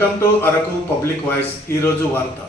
Welcome to Araku public voice. ఈరోజు వార్త.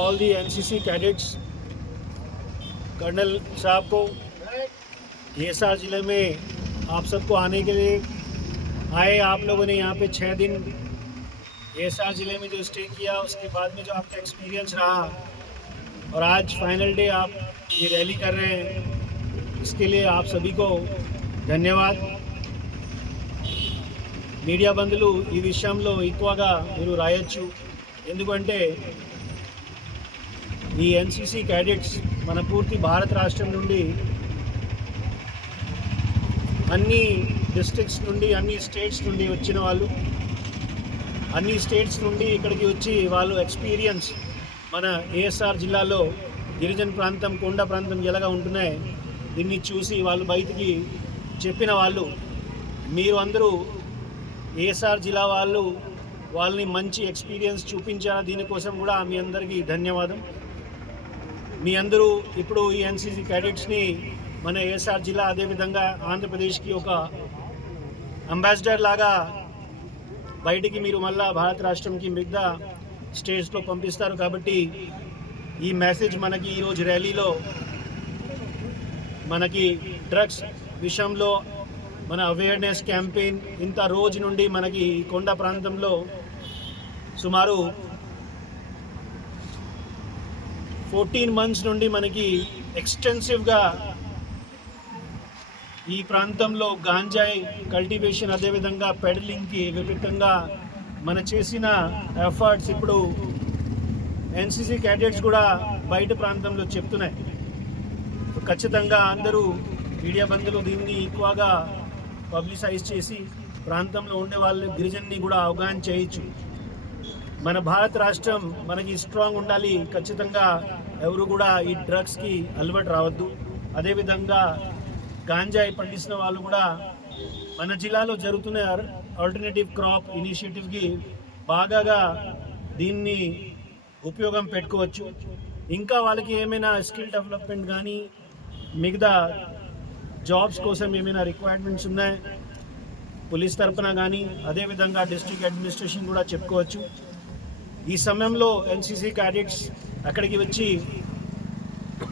All the NCC cadets, colonel साहब को एएसआर ज़िले में आप सबको आने के लिए आए। आप लोगों ने यहाँ पे 6 दिन एएसआर ज़िले में जो स्टे किया, उसके बाद में जो आपका एक्सपीरियंस रहा और आज फाइनल डे आप ये रैली कर रहे हैं, इसके लिए आप सभी को ధన్యవాद। మీడియా బంధువులు ఈ విషయంలో ఎక్కువగా మీరు రాయొచ్చు, ఎందుకంటే ఈ ఎన్సీసీ క్యాడెట్స్ మన పూర్తి భారత రాష్ట్రం నుండి అన్ని డిస్ట్రిక్ట్స్ నుండి అన్ని స్టేట్స్ నుండి వచ్చిన వాళ్ళు, అన్ని స్టేట్స్ నుండి ఇక్కడికి వచ్చి వాళ్ళు ఎక్స్పీరియన్స్ మన ఏఎస్ఆర్ జిల్లాలో గిరిజన ప్రాంతం, కొండ ప్రాంతం ఎలాగా ఉంటున్నాయి దీన్ని చూసి వాళ్ళు బయటికి చెప్పిన వాళ్ళు. మీరు అందరూ ఏఎస్ఆర్ జిల్లా వాళ్ళని మంచి ఎక్స్పీరియన్స్ చూపించారు. దీనికోసం కూడా మీ అందరికీ ధన్యవాదం. మీ అందరూ ఇప్పుడు ఈ ఎన్సీసీ క్యాడెట్స్ని మన ఏఎస్ఆర్ జిల్లా, అదేవిధంగా ఆంధ్రప్రదేశ్కి ఒక అంబాసిడర్ లాగా బయటికి మీరు మళ్ళా భారత రాష్ట్రంకి మిగతా స్టేట్స్లో పంపిస్తారు. కాబట్టి ఈ మెసేజ్ మనకి ఈరోజు ర్యాలీలో మనకి డ్రగ్స్ విషయంలో మన అవేర్నెస్ క్యాంపెయిన్ ఇంత రోజు నుండి మనకి కొండ ప్రాంతంలో సుమారు 14 మంత్స్ నుండి మనకి ఎక్స్టెన్సివ్గా ఈ ప్రాంతంలో గాంజాయి కల్టివేషన్, అదేవిధంగా పెడలింగ్కి విపరీతంగా మన చేసిన ఎఫర్ట్స్ ఇప్పుడు ఎన్సీసీ క్యాడెట్స్ కూడా బయట ప్రాంతంలో చెప్తున్నాయి. ఖచ్చితంగా అందరూ మీడియా బంధువులు దీన్ని ఎక్కువగా పబ్లిసైజ్ చేసి ప్రాంతంలో ఉండే వాళ్ళు గిరిజన్ని కూడా అవగాహన చేయొచ్చు. మన భారత రాష్ట్రం మనకి స్ట్రాంగ్ ఉండాలి. ఖచ్చితంగా ఎవరు కూడా ఈ డ్రగ్స్కి అలవాటు రావద్దు. అదేవిధంగా గాంజాయి పండిస్తున్న వాళ్ళు కూడా మన జిల్లాలో జరుగుతున్న ఆల్టర్నేటివ్ క్రాప్ ఇనిషియేటివ్కి బాగా దీన్ని ఉపయోగం పెట్టుకోవచ్చు. ఇంకా వాళ్ళకి ఏమైనా స్కిల్ డెవలప్మెంట్ కానీ మిగతా జాబ్స్ కోసం ఏమైనా రిక్వైర్మెంట్స్ ఉన్నాయి పోలీస్ తరఫున కానీ, అదేవిధంగా డిస్ట్రిక్ట్ అడ్మినిస్ట్రేషన్ కూడా చెప్పుకోవచ్చు. ఈ సమయంలో ఎన్సీసీ క్యాడెట్స్ అక్కడికి వచ్చి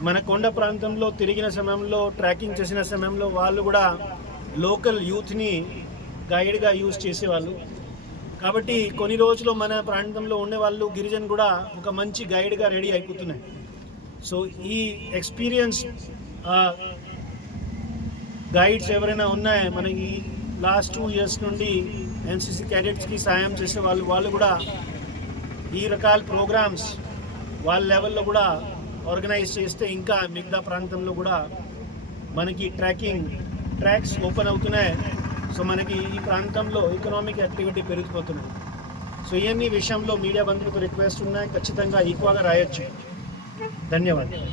మన కొండ ప్రాంతంలో తిరిగిన సమయంలో, ట్రాకింగ్ చేసిన సమయంలో వాళ్ళు కూడా లోకల్ యూత్ని గైడ్గా యూజ్ చేసేవాళ్ళు. కాబట్టి కొన్ని రోజులు మన ప్రాంతంలో ఉండేవాళ్ళు గిరిజన్ కూడా ఒక మంచి గైడ్గా రెడీ అయిపోతున్నాయి. సో ఈ ఎక్స్పీరియన్స్ గైడ్స్ ఎవరైనా ఉన్నాయో మన ఈ లాస్ట్ 2 years నుండి ఎన్సీసీ క్యాడెట్స్కి సాయం చేసే వాళ్ళు కూడా ఈ రకాల ప్రోగ్రామ్స్ వాళ్ళ లెవెల్లో కూడా ఆర్గనైజ్ చేస్తే ఇంకా మిగతా ప్రాంతంలో కూడా మనకి ట్రాక్స్ ఓపెన్ అవుతున్నాయి. సో మనకి ఈ ప్రాంతంలో ఎకనామిక్ యాక్టివిటీ పెరిగిపోతున్నాయి. సో ఇవన్నీ విషయంలో మీడియా బంధువులకు రిక్వెస్ట్ ఉన్నాయి, ఖచ్చితంగా ఎక్కువగా రాయొచ్చు. ధన్యవాదాలు.